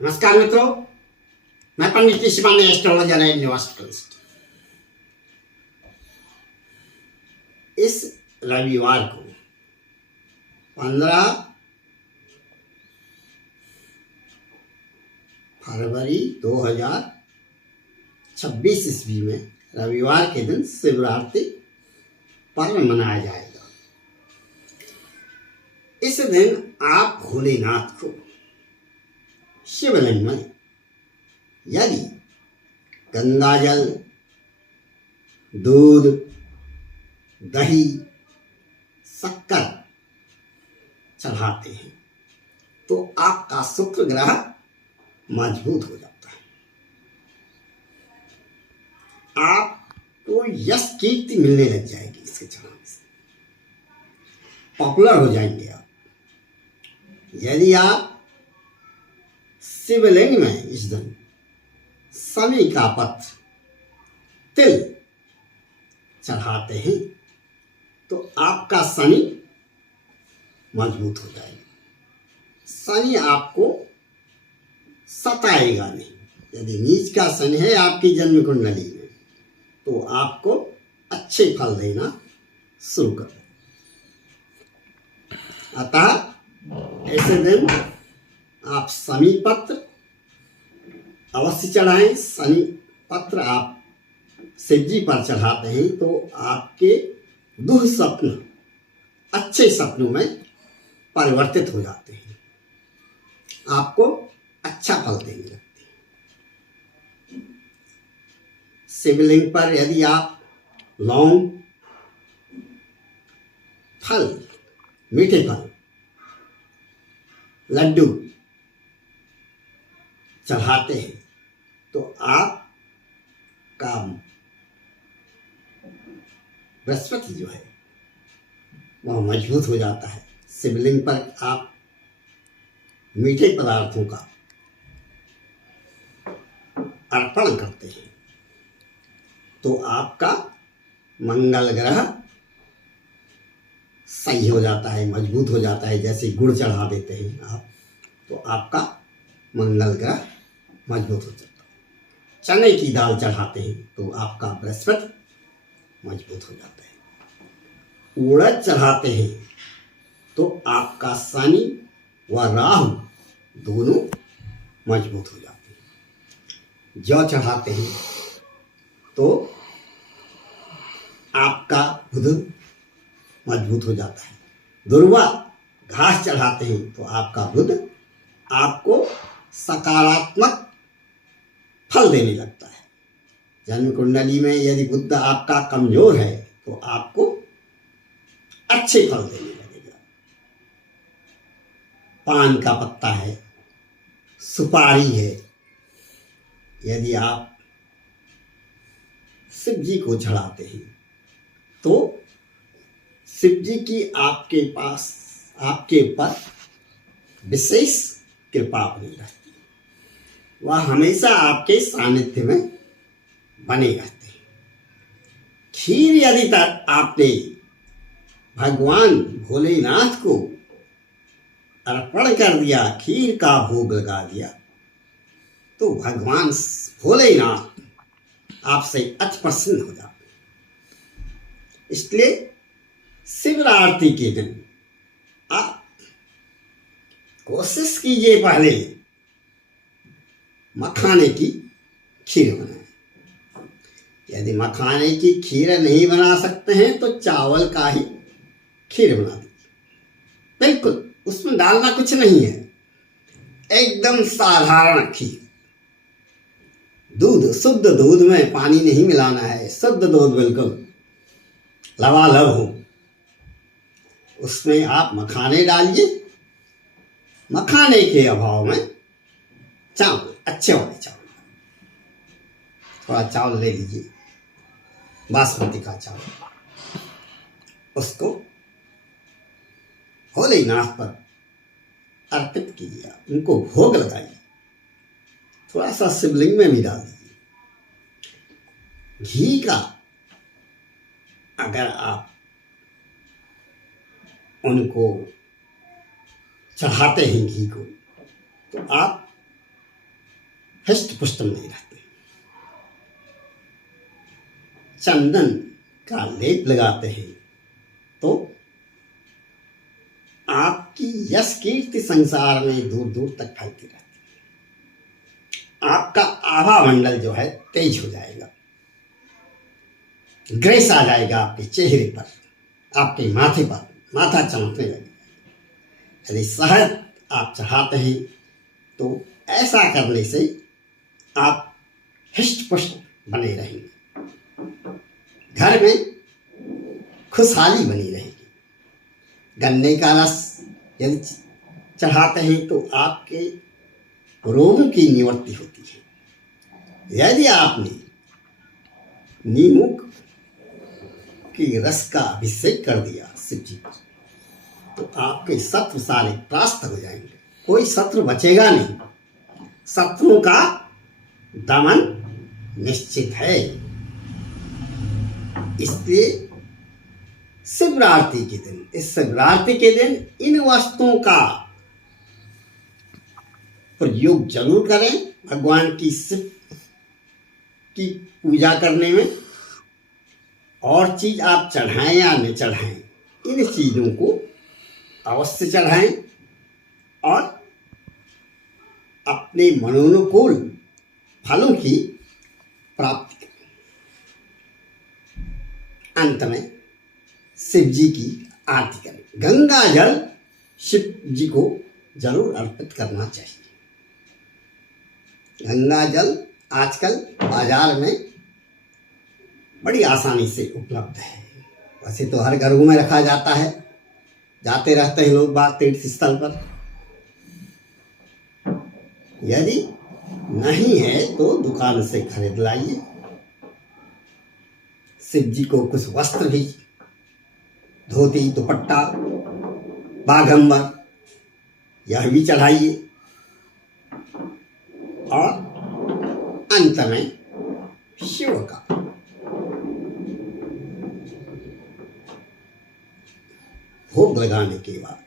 नमस्कार मित्रों, मैं पंडित शिवानी एस्ट्रोलॉजर एंड न्यूमरोलॉजिस्ट। इस रविवार को 15 फरवरी 2026 ईस्वी में रविवार के दिन शिवरात्रि पर्व मनाया जाएगा। इस दिन आप भोलेनाथ को शिवलिंग में यदि गंगा जल, दूध, दही, शक्कर चढ़ाते हैं तो आपका शुक्र ग्रह मजबूत हो जाता है। आपको यश कीर्ति मिलने लग जाएगी। इसके चढ़ाने से पॉपुलर हो जाएंगे आप। यदि आप शिवलिंग में इस दिन शनि का पत्र, तिल चढ़ाते हैं तो आपका शनि मजबूत हो जाएगा। शनि आपको सताएगा नहीं। यदि नीच का शनि है आपकी जन्म कुंडली में तो आपको अच्छे फल देना शुरू कर देगा। अतः ऐसे दिन आप शनि पत्र अवश्य चढ़ाएं। शनि पत्र आप शिव जी पर चढ़ाते हैं तो आपके दुःस्वप्न अच्छे सपनों में परिवर्तित हो जाते हैं, आपको अच्छा फल देने लगते हैं। शिवलिंग पर यदि आप लौंग, फल, मीठे फल, लड्डू चढ़ाते हैं तो आपका बृहस्पति जो है वह मजबूत हो जाता है। शिवलिंग पर आप मीठे पदार्थों का अर्पण करते हैं तो आपका मंगल ग्रह सही हो जाता है, मजबूत हो जाता है। जैसे गुड़ चढ़ा देते हैं आप तो आपका मंगल ग्रह मजबूत हो जाता है। चने की दाल चढ़ाते हैं तो आपका बृहस्पति मजबूत हो जाता है। उड़द चढ़ाते हैं तो आपका शनि व राहु दोनों मजबूत हो जाते हैं। जौ चढ़ाते हैं तो आपका बुध मजबूत हो जाता है। दुर्वा घास चढ़ाते हैं तो आपका बुध आपको सकारात्मक फल देने लगता है। जन्म कुंडली में यदि बुध आपका कमजोर है तो आपको अच्छे फल देने लगेगा। पान का पत्ता है, सुपारी है, यदि आप शिव जी को चढ़ाते हैं तो शिव जी की आपके ऊपर विशेष कृपा बनी रहती है। वह हमेशा आपके सानिध्य में बने रहते हैं। खीर यदि तक आपने भगवान भोलेनाथ को अर्पण कर दिया, खीर का भोग लगा दिया तो भगवान भोलेनाथ आपसे अति प्रसन्न हो जाते हैं। इसलिए शिवरात्रि के दिन आप कोशिश कीजिए पहले मखाने की खीर बनाएं। यदि मखाने की खीर नहीं बना सकते हैं तो चावल का ही खीर बना दीजिए। बिल्कुल उसमें डालना कुछ नहीं है, एकदम साधारण खीर। दूध, शुद्ध दूध में पानी नहीं मिलाना है, शुद्ध दूध बिल्कुल लबालब हो। उसमें आप मखाने डालिए। मखाने के अभाव में चावल, अच्छे वाले चावल, थोड़ा चावल ले लीजिए, बासमती का चावल, उसको भोलेनाथ पर अर्पित कीजिए। उनको भोग लगाइए। थोड़ा सा शिवलिंग में भी डाल दीजिए। घी का अगर आप उनको चढ़ाते हैं घी को तो आप हृष्ट पुष्ट नहीं रहते। चंदन का लेप लगाते हैं तो आपकी यश कीर्ति संसार में दूर दूर तक फैलती रहती है। आपका आभा मंडल जो है तेज हो जाएगा, ग्रेस आ जाएगा आपके चेहरे पर, आपके माथे पर, माथा चमकने लगेगा। यदि शहद आप चढ़ाते हैं तो ऐसा करने से आप हृष्ट पुष्ट बने रहेंगे, घर में खुशहाली बनी रहेगी। गन्ने का रस यदि चढ़ाते हैं तो आपके रोगों की निवृत्ति होती है। यदि आपने नींबू की रस का अभिषेक कर दिया शिव जी पर तो आपके शत्रु सारे परास्त हो जाएंगे, कोई शत्रु बचेगा नहीं, शत्रुओं का दमन निश्चित है। इसलिए शिवरात्रि के दिन, इस शिवरात्रि के दिन इन वस्तुओं का प्रयोग जरूर करें भगवान की शिव की पूजा करने में। और चीज आप चढ़ाएं या न चढ़ाएं, इन चीजों को अवश्य चढ़ाएं और अपने मनोनुकूल फलों की प्राप्ति करें। अंत में शिव जी की आरती करें। गंगा जल शिव जी को जरूर अर्पित करना चाहिए। गंगा जल आजकल बाजार में बड़ी आसानी से उपलब्ध है। वैसे तो हर घरों में रखा जाता है, जाते रहते हैं लोग बाग तीर्थ स्थल पर। यदि नहीं है तो दुकान से खरीद लाइए। शिव जी को कुछ वस्त्र भी, धोती, दुपट्टा, बाघंबर, यह भी चढ़ाइए। और अंत में शिव का भोग लगाने के बाद,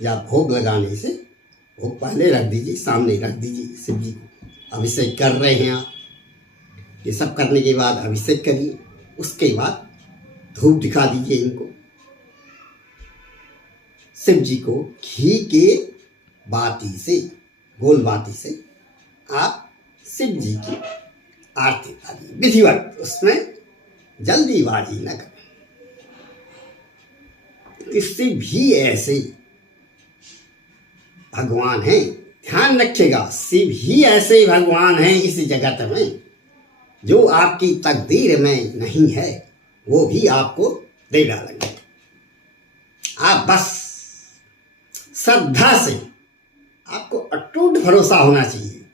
या भोग लगाने से भोग पहले रख दीजिए, सामने रख दीजिए शिव जी को। अभिषेक कर रहे हैं आप, ये सब करने के बाद अभिषेक करिए। उसके बाद धूप दिखा दीजिए इनको। शिव जी को घी के बाती से, गोल बाती से आप शिव जी की आरती करिए विधिवत। उसमें जल्दीबाजी न करें। इससे भी ऐसे भगवान हैं, ध्यान रखिएगा, शिव ही ऐसे भगवान हैं इस जगत में। जो आपकी तकदीर में नहीं है वो भी आपको दे डालेंगे। आप बस श्रद्धा से, आपको अटूट भरोसा होना चाहिए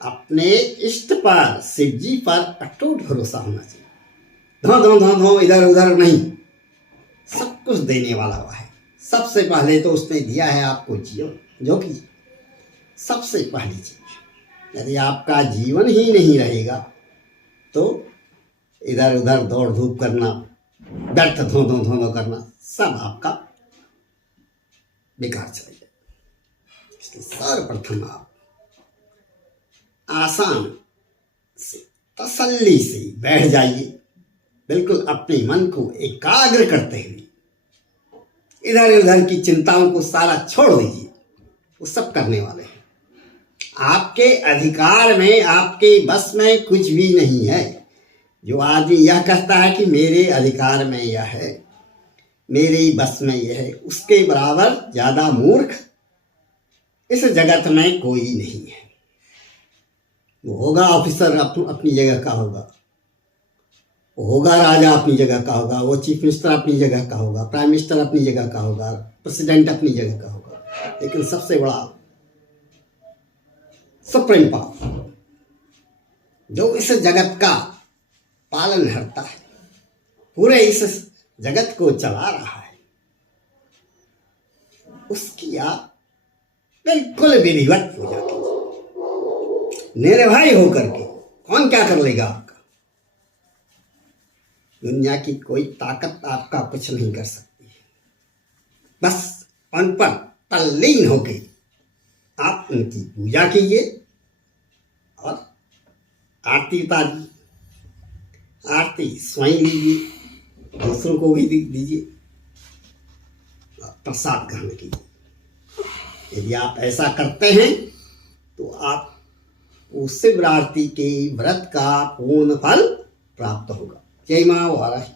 अपने इष्ट पर, शिव जी पर अटूट भरोसा होना चाहिए। धो धो धो धो इधर उधर नहीं, सब कुछ देने वाला हुआ है। सबसे पहले तो उसने दिया है आपको जीवन, जो कि सबसे पहली चीज। यदि आपका जीवन ही नहीं रहेगा तो इधर उधर दौड़ धूप करना, व्यर्थ धो धो धो धो करना, सब आपका बेकार चलेगा। इसलिए सर्वप्रथम आप आसान से, तसल्ली से बैठ जाइए, बिल्कुल अपने मन को एकाग्र करते हुए। इधर उधर की चिंताओं को सारा छोड़ दीजिए, वो सब करने वाले हैं। आपके अधिकार में, आपके बस में कुछ भी नहीं है। जो आदमी यह कहता है कि मेरे अधिकार में यह है, मेरे बस में यह है, उसके बराबर ज्यादा मूर्ख इस जगत में कोई नहीं है। वो होगा ऑफिसर अपनी जगह का होगा, वो होगा राजा अपनी जगह का होगा, वो चीफ मिनिस्टर अपनी जगह का होगा, प्राइम मिनिस्टर अपनी जगह का होगा, प्रेसिडेंट अपनी जगह का होगा। लेकिन सबसे बड़ा सुप्रीम पावर जो इस जगत का पालन करता है, पूरे इस जगत को चला रहा है, उसकी आप बिल्कुल विधिवत पूजा कीजिए, निर्भय होकर के। कौन क्या कर लेगा आपका? दुनिया की कोई ताकत आपका कुछ नहीं कर सकती है। बस उन पर तल्लीन होके आप उनकी पूजा कीजिए और आरती उतारिए। आरती स्वयं लीजिए, दूसरों को भी दीजिए, प्रसाद ग्रहण कीजिए। यदि आप ऐसा करते हैं तो आप उस शिवरात्रि के व्रत का पूर्ण फल प्राप्त होगा। जय मां वाराही।